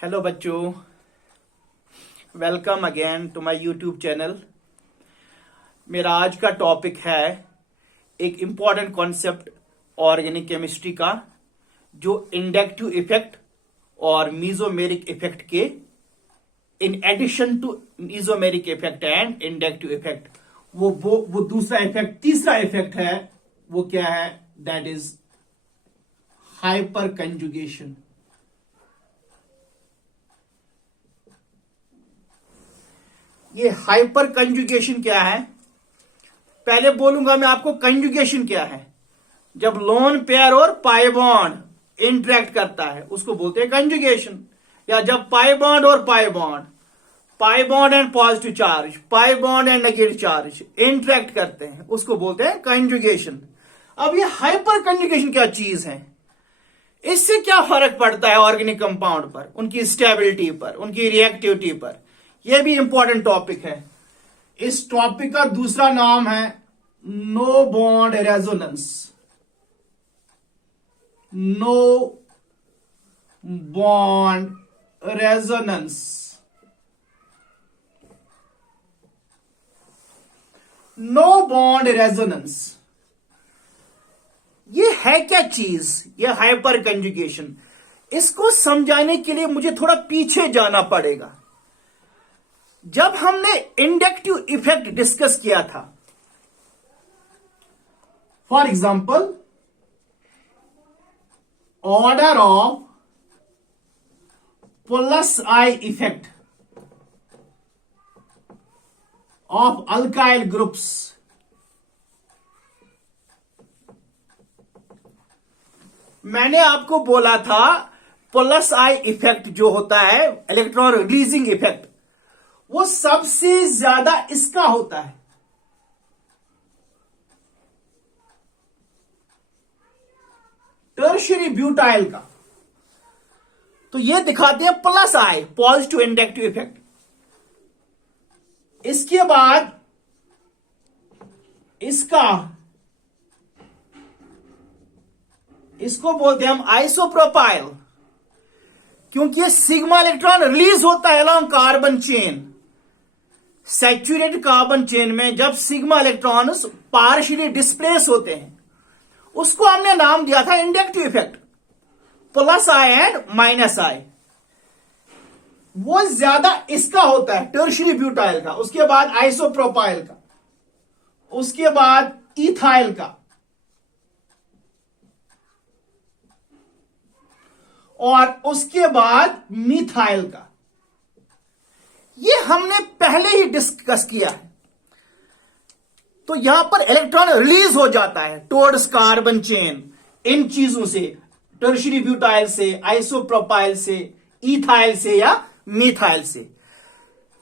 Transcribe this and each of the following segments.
Hello बच्चों, welcome again to my YouTube channel. मेरा आज का टॉपिक है एक इम्पॉर्टेंट कॉन्सेप्ट ऑर्गेनिक केमिस्ट्री का, जो इंडक्टिव इफेक्ट और मीजोमेरिक इफेक्ट के in addition to mesomeric effect and inductive effect वो दूसरा इफेक्ट, तीसरा इफेक्ट है। वो क्या है? That is hyperconjugation. ये हाइपर कंजुगेशन क्या है? पहले बोलूंगा मैं आपको कंजुगेशन क्या है। जब लोन पेयर और पाई बॉन्ड इंटरेक्ट करता है उसको बोलते हैं कंजुगेशन। या जब पाई बॉन्ड और pi bond and positive charge, pi bond and negative charge interact करते हैं उसको बोलते हैं कंजुगेशन। अब ये हाइपर कंजुगेशन क्या चीज है? इससे क्या फर्क पड़ता है ऑर्गेनिक कंपाउंड पर, उनकी स्टेबिलिटी पर, उनकी रिएक्टिविटी पर? यह भी इंपॉर्टेंट टॉपिक है। इस टॉपिक का दूसरा नाम है no bond resonance. No bond resonance. No bond resonance ये है क्या चीज? ये हाइपर कंजुगेशन। इसको समझाने के लिए मुझे थोड़ा पीछे जाना पड़ेगा। जब हमने इंडक्टिव इफेक्ट डिस्कस किया था, for example order of plus I effect of alkyl groups, मैंने आपको बोला था प्लस आई इफेक्ट जो होता है, इलेक्ट्रॉन रिलीजिंग इफेक्ट, वो सबसे ज्यादा इसका होता है। टर्शियरी ब्यूटाइल का। तो ये दिखाते हैं प्लस आई, पॉजिटिव इंडक्टिव इफेक्ट। इसके बाद इसको बोलते हैं हम आइसोप्रोपाइल, क्योंकि ये सिग्मा इलेक्ट्रॉन रिलीज होता है along carbon chain. Saturated carbon chain में जब सिग्मा इलेक्ट्रॉन्स पार्शियली डिस्प्लेस होते हैं, उसको हमने नाम दिया था inductive effect, plus I and minus I. वो ज्यादा इसका होता है, टर्शियरी ब्यूटाइल का, उसके बाद आइसोप्रोपाइल का, उसके बाद इथाइल का, और उसके बाद मिथाइल का। ये हमने पहले ही डिस्कस किया है। तो यहां पर इलेक्ट्रॉन रिलीज हो जाता है टुवर्ड्स कार्बन चेन, इन चीजों से, टर्शियरी ब्यूटाइल से, आइसोप्रोपाइल से, इथाइल से या मिथाइल से।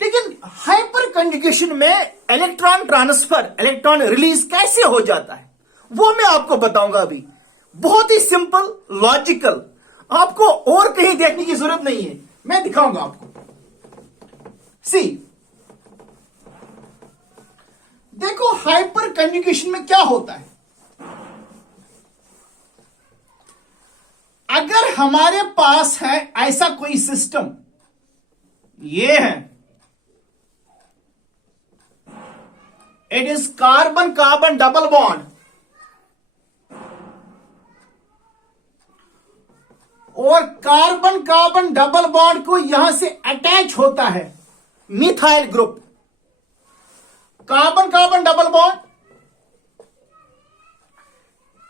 लेकिन हाइपर कंजुगेशन में इलेक्ट्रॉन ट्रांसफर, इलेक्ट्रॉन रिलीज कैसे हो जाता है, वो मैं आपको बताऊंगा अभी। बहुत ही सिंपल, लॉजिकल, आपको और कहीं देखने की जरूरत नहीं है, मैं दिखाऊंगा आपको। सी, देखो हाइपर कंजुगेशन में क्या होता है। अगर हमारे पास है ऐसा कोई सिस्टम, ये है, it is carbon carbon double bond, और कार्बन कार्बन डबल बॉन्ड को यहां से अटैच होता है methyl group. Carbon carbon double bond,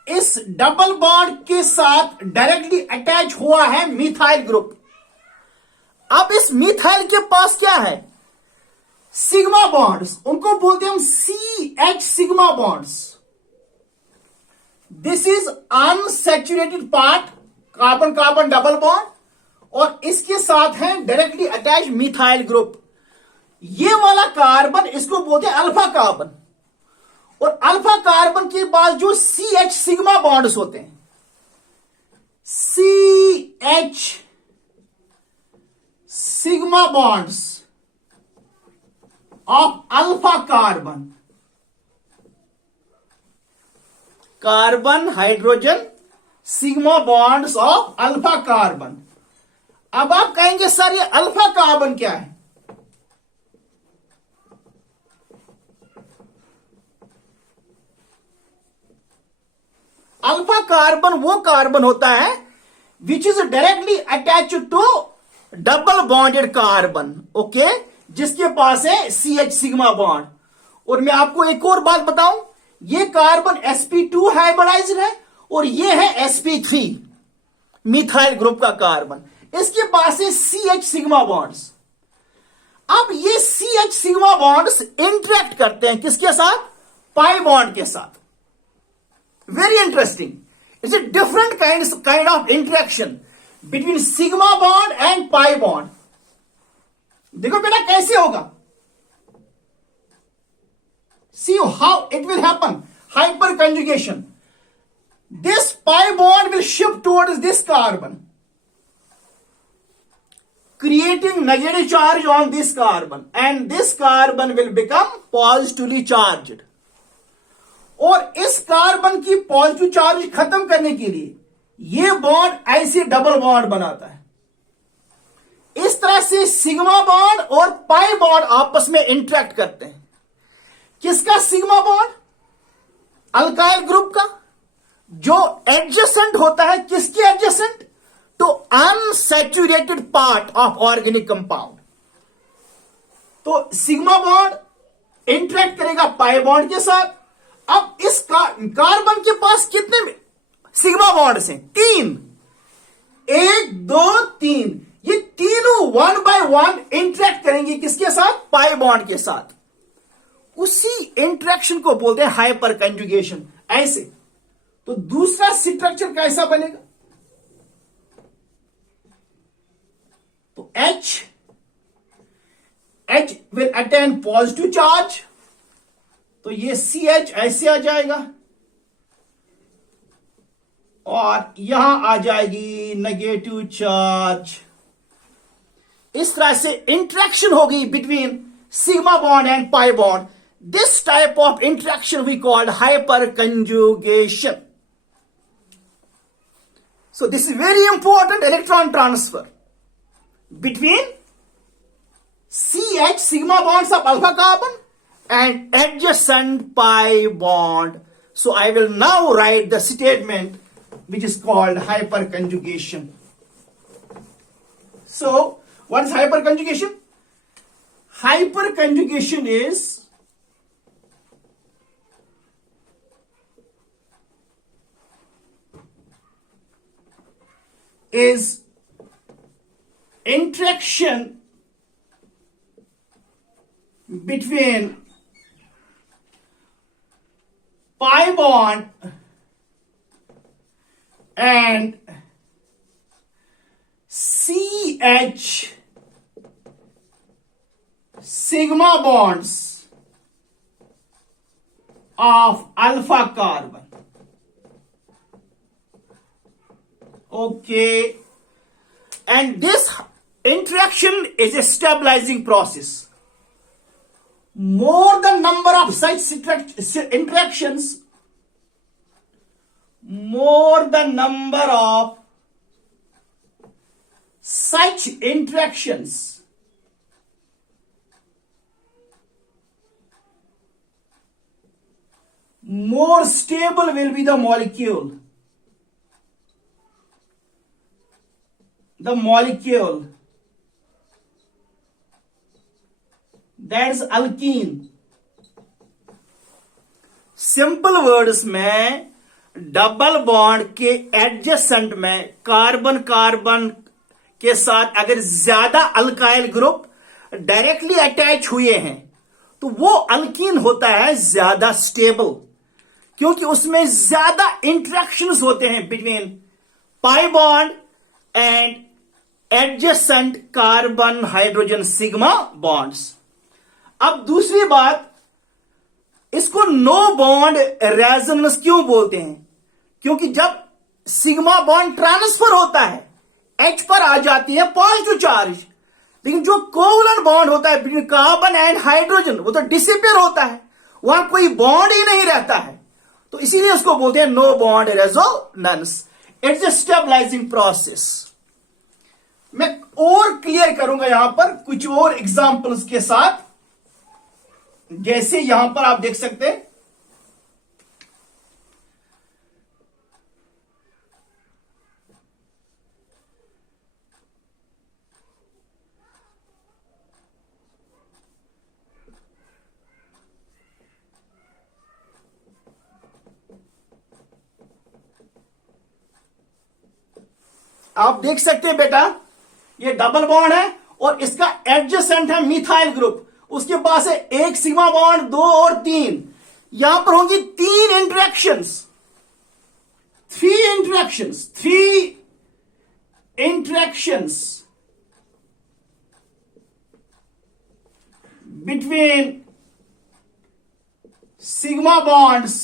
इस डबल बॉन्ड के साथ डायरेक्टली अटैच हुआ है मिथाइल ग्रुप। अब इस मिथाइल के पास क्या है? सिग्मा बॉन्ड्स, उनको बोलते हैं हम CH sigma bonds. This is unsaturated part, carbon carbon double bond, और इसके साथ है डायरेक्टली अटैच मिथाइल ग्रुप। ये वाला कार्बन, इसको बोलते हैं अल्फा कार्बन। और अल्फा कार्बन के बाद जो CH सिग्मा बॉन्ड्स होते हैं, CH sigma bonds of alpha carbon, carbon hydrogen sigma bonds of alpha carbon. अब आप कहेंगे सर ये अल्फा कार्बन क्या है? अल्फा कार्बन वो कार्बन होता है which is directly attach to double bonded carbon, okay, जिसके पास है CH सिग्मा बॉन्ड। और मैं आपको एक और बात बताऊं, ये कार्बन sp2 हाइब्रिडाइज्ड है और ये है sp3 मिथाइल ग्रुप का कार्बन, इसके पास है CH सिग्मा बॉन्ड्स। अब ये CH सिग्मा बॉन्ड्स इंटरेक्ट करते हैं किसके साथ? पाई बॉन्ड के साथ। Very interesting, it's a different kind of interaction between sigma bond and pi bond. देखो बेटा कैसे होगा, see how it will happen. Hyperconjugation, this pi bond will shift towards this carbon, creating negative charge on this carbon, and this carbon will become positively charged. और इस carbon की positive charge खत्म करने के लिए ये बॉन्ड ऐसे double bond बनाता है। इस तरह से सिग्मा बॉन्ड और पाई बॉन्ड आपस में इंटरेक्ट करते हैं। किसका सिग्मा बॉन्ड? अल्काइल ग्रुप का, जो एडजेसेंट होता है। किसके adjacent? To unsaturated part of organic compound. तो सिग्मा बॉन्ड इंटरेक्ट करेगा पाई बॉन्ड के साथ। अब इस कार्बन के पास कितने सिग्मा बॉन्ड्स हैं? 3, 1, 2, 3। ये तीनों 1 by 1 इंटरेक्ट करेंगे किसके साथ? पाई बॉन्ड के साथ। उसी इंटरेक्शन को बोलते हैं हाइपर कंजुगेशन। ऐसे तो दूसरा स्ट्रक्चर कैसा बनेगा? तो H will attain positive charge, तो ये CH ऐसे आ जाएगा और यहां आ जाएगी नेगेटिव चार्ज। इस तरह से इंटरेक्शन होगी between sigma bond and pi bond. This type of interaction we called hyperconjugation. So this is very important electron transfer between CH sigma bonds of alpha carbon and adjacent pi bond. So I will now write the statement which is called hyperconjugation. So what is hyperconjugation? Hyperconjugation is interaction between pi bond and CH sigma bonds of alpha carbon. Okay, and this interaction is a stabilizing process. More the number of such interactions, more the number of such interactions, more stable will be the molecule. The molecule that is alkene. Simple words में double bond के adjacent में carbon carbon के साथ अगर ज्यादा alkyl group directly attach हुए हैं तो वो अल्कीन होता है ज्यादा स्टेबल, क्योंकि उसमें ज्यादा इंटरेक्शंस होते हैं between pi bond and adjacent carbon hydrogen sigma bonds. अब दूसरी बात, इसको नो बॉन्ड रेजोनेंस क्यों बोलते हैं? क्योंकि जब सिग्मा बॉन्ड ट्रांसफर होता है H पर आ जाती है पॉजिटिव चार्ज, लेकिन जो कोवलेंट बॉन्ड होता है बिटवीन कार्बन एंड हाइड्रोजन वो तो डिसअपियर होता है, वहां कोई बॉन्ड ही नहीं रहता है, तो इसीलिए उसको बोलते हैं no bond resonance. It's a stabilising process. मैं और क्लियर करूंगा यहां पर कुछ और एग्जांपल्स के साथ, जैसे यहां पर आप देख सकते हैं। आप देख सकते हैं बेटा, ये डबल बॉन्ड है और इसका एडजेसेंट है मिथाइल ग्रुप। उसके पास है एक सिग्मा बॉन्ड, 2 और 3। यहां पर होंगी 3 interactions, 3 interactions between sigma bonds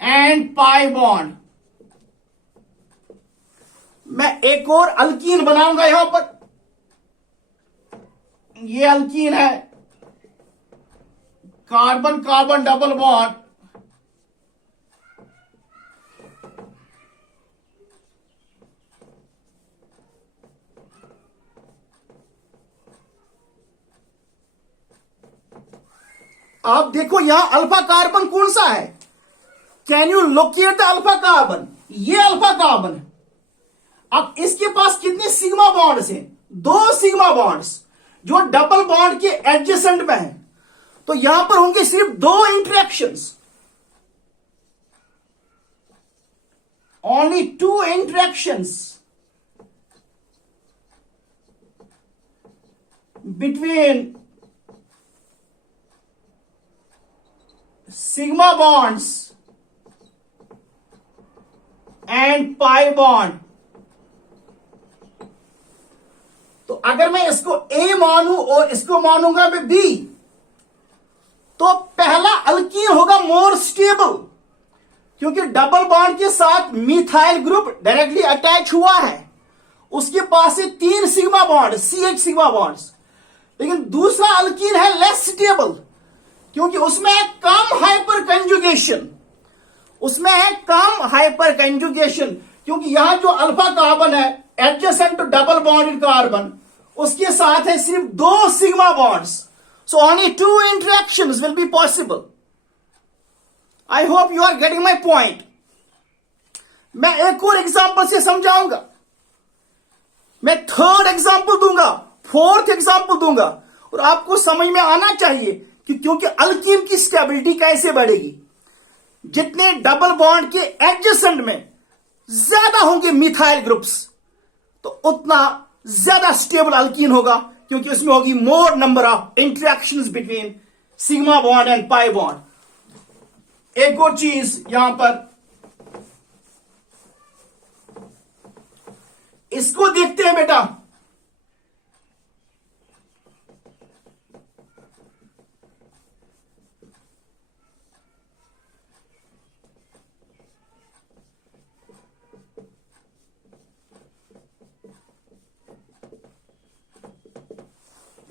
and pi bond. मैं एक और अल्कीन बनाऊंगा यहां पर। ये अल्कीन है, कार्बन कार्बन डबल बॉन्ड, आप देखो यहां अल्फा कार्बन कौन सा है? Can you locate the alpha carbon? ये अल्फा कार्बन है। अब इसके पास कितने सिग्मा बॉन्ड्स हैं? 2 सिग्मा बॉन्ड्स जो डबल बॉन्ड के एडजेसेंट में है। तो यहां पर होंगे सिर्फ 2 interactions, only 2 interactions between sigma bonds and pi bond. तो अगर मैं इसको ए मानूं और इसको मानूंगा मैं बी, तो पहला अल्कीन होगा मोर स्टेबल, क्योंकि डबल बॉन्ड के साथ मिथाइल ग्रुप डायरेक्टली अटैच हुआ है। उसके पास है 3 sigma bond, CH sigma bonds. लेकिन दूसरा अल्कीन है लेस स्टेबल, क्योंकि उसमें है कम हाइपर कंजुगेशन, क्योंकि यहां जो अल्फा कार्बन है adjacent to double bonded carbon, उसके साथ है सिर्फ 2 sigma bonds. So only 2 interactions will be possible. I hope you are getting my point. मैं एक और एग्जांपल से समझाऊंगा, मैं 3rd एग्जांपल दूंगा, 4th एग्जांपल दूंगा, और आपको समझ में आना चाहिए कि क्योंकि अल्कीन की स्टेबिलिटी कैसे बढ़ेगी। जितने डबल बॉन्ड के एडजेसेंट में ज्यादा होंगे मिथाइल ग्रुप्स, तो उतना ज्यादा स्टेबल अल्कीन होगा, क्योंकि उसमें होगी मोर number of interactions between sigma bond and pi bond. एक और चीज यहां पर, इसको देखते हैं बेटा।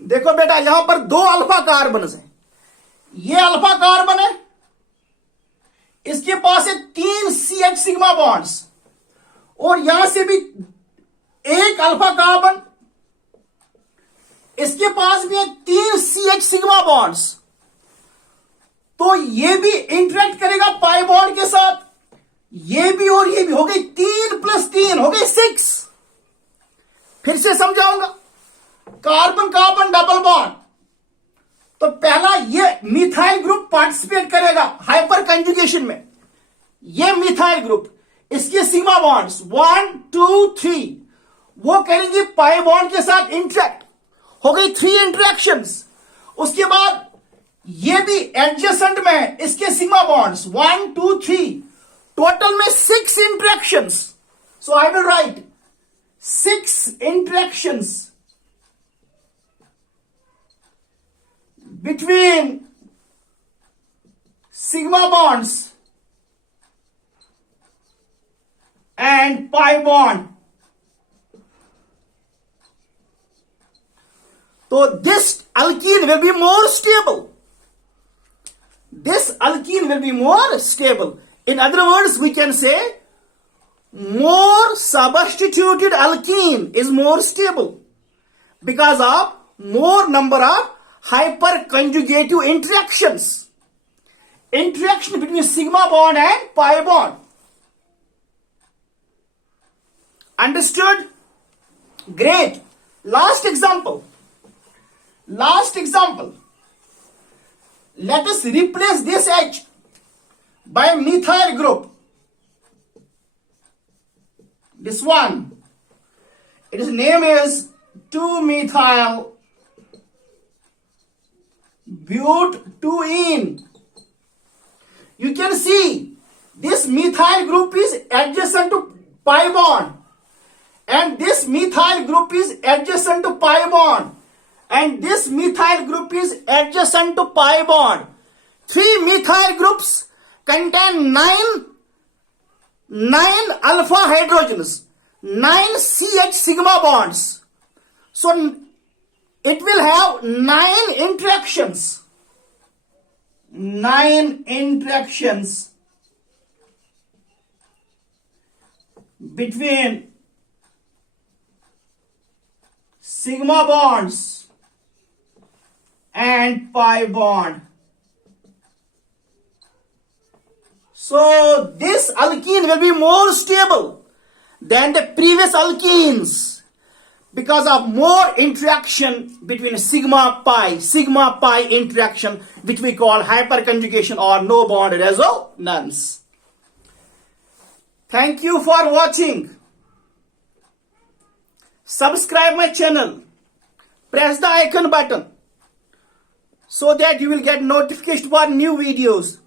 देखो बेटा, यहां पर 2 अल्फा कार्बन हैं। ये अल्फा कार्बन है, इसके पास है 3 CH सिग्मा बॉन्ड्स, और यहां से भी एक अल्फा कार्बन, इसके पास भी है 3 CH सिग्मा बॉन्ड्स। तो ये भी इंटरेक्ट करेगा पाई बॉन्ड के साथ, ये भी और ये भी, हो गई 3 + 3 हो गई 6। फिर से समझाऊंगा। कार्बन कार्बन डबल बॉन्ड, तो पहला ये मिथाइल ग्रुप पार्टिसिपेट करेगा हाइपर कंजुगेशन में। ये मिथाइल ग्रुप, इसके सिग्मा बॉन्ड्स 1 2 3 वो करेंगे पाई बॉन्ड के साथ इंटरेक्ट, हो गई 3 इंटरेक्शंस। उसके बाद ये भी एडजेसेंट में, इसके सिग्मा बॉन्ड्स 1 2 3, टोटल में 6 interactions. So I will write 6 interactions between sigma bonds and pi bond. So this alkene will be more stable. In other words, we can say more substituted alkene is more stable because of more number of hyperconjugative interactions. Interaction between sigma bond and pi bond. Understood? Great. Last example. Let us replace this H by methyl group. This one. Its name is 2-methyl butene. You can see this methyl group is adjacent to pi bond, and this methyl group is adjacent to pi bond, and this methyl group is adjacent to pi bond. 3 methyl groups contain 9 alpha hydrogens, 9 CH sigma bonds. So it will have 9 interactions. 9 interactions between sigma bonds and pi bond. So this alkene will be more stable than the previous alkenes because of more interaction between sigma pi interaction, which we call hyperconjugation or no bond resonance. Thank you for watching. Subscribe my channel. Press the icon button so that you will get notification for new videos.